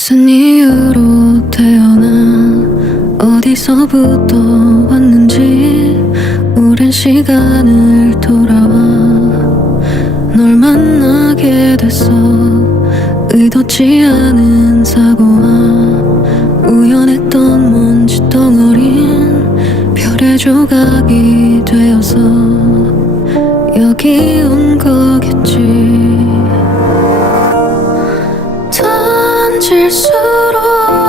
무슨 이유로 태어나? 어디서부터 왔는지? 오랜 시간을 돌아와. 널 만나게 됐어. 의도치 않은 사고와 우연했던 먼지 덩어린 별의 조각이 되어서 여기 온 거겠지 커지는